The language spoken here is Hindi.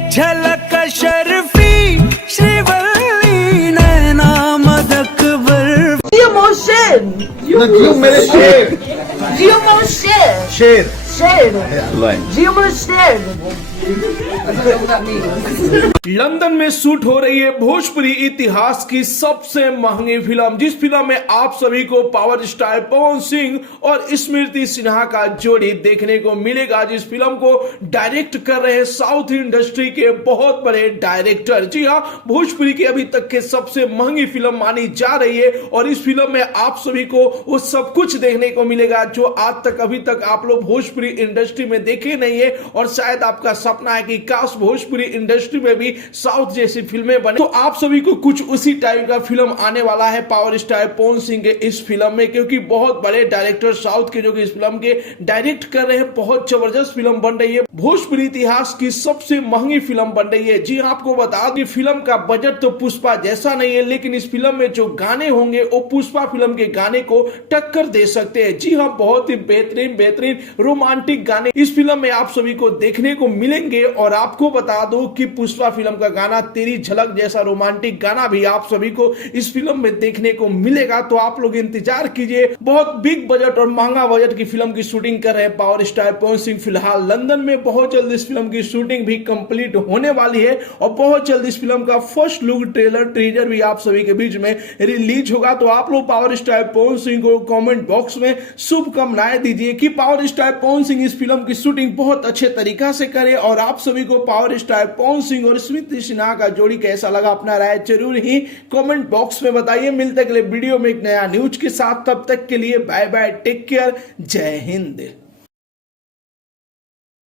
झलक शर्फी श्रीवल्ली नैना मदक बर्फी। Gio Moshe. Gio मेरे शेर Gio Moshe. शेर Shed. Gio Moshe. लंदन में शूट हो रही है भोजपुरी इतिहास की सबसे महंगी फिल्म, जिस फिल्म में आप सभी को पावर स्टार पवन सिंह और स्मृति सिन्हा का जोड़ी देखने को मिलेगा, जिस फिल्म को डायरेक्ट कर रहे हैं साउथ इंडस्ट्री के बहुत बड़े डायरेक्टर। जी हां, भोजपुरी की अभी तक के सबसे महंगी फिल्म मानी जा रही है और इस फिल्म में आप सभी को वो सब कुछ देखने को मिलेगा जो आज तक अभी तक आप लोग भोजपुरी इंडस्ट्री में देखे नहीं है। और शायद आपका सपना है कि काश भोजपुरी इंडस्ट्री में भी साउथ जैसी फिल्में बने, तो आप सभी को कुछ उसी टाइप का फिल्म आने वाला है पावर स्टार पवन सिंह के इस फिल्म में, क्योंकि बहुत बड़े डायरेक्टर साउथ के जो कि इस फिल्म के डायरेक्ट कर रहे हैं। बहुत जबरदस्त फिल्म बन रही है, भोजपुरी इतिहास की सबसे महंगी फिल्म बन रही है। जी आपको बता दें, फिल्म का बजट तो पुष्पा जैसा नहीं है, लेकिन इस फिल्म में जो गाने होंगे वो पुष्पा फिल्म के गाने को टक्कर दे सकते हैं। जी हाँ, बहुत ही बेहतरीन रोमांटिक गाने इस फिल्म में आप सभी को देखने को मिलेंगे। और आपको बता दो कि पुष्पा फिल्म का गाना तेरी झलक जैसा रोमांटिक गाना भी आप सभी को इस फिल्म में देखने को मिलेगा। तो आप लोग इंतजार कीजिए, बहुत बिग बजट और महंगा बजट की फिल्म की शूटिंग कर रहे हैं पावर स्टार पवन सिंह फिलहाल लंदन में। बहुत जल्द इस फिल्म की शूटिंग भी कंप्लीट होने वाली है और बहुत जल्द इस फिल्म का फर्स्ट लुक ट्रेलर टीजर भी आप सभी के बीच में रिलीज होगा। तो आप लोग पावर स्टार पवन सिंह को कमेंट बॉक्स में शुभकामनाएं दीजिए कि पावर स्टार पवन सिंह इस फिल्म की शूटिंग बहुत अच्छे तरीका से करे। और आप सभी को पावर स्टार पवन सिंह और स्मृति सिन्हा का जोड़ी कैसा लगा, अपना राय जरूर ही कमेंट बॉक्स में बताइए। मिलते अगले वीडियो में एक नया न्यूज के साथ, तब तक के लिए बाय बाय, टेक केयर, जय हिंद।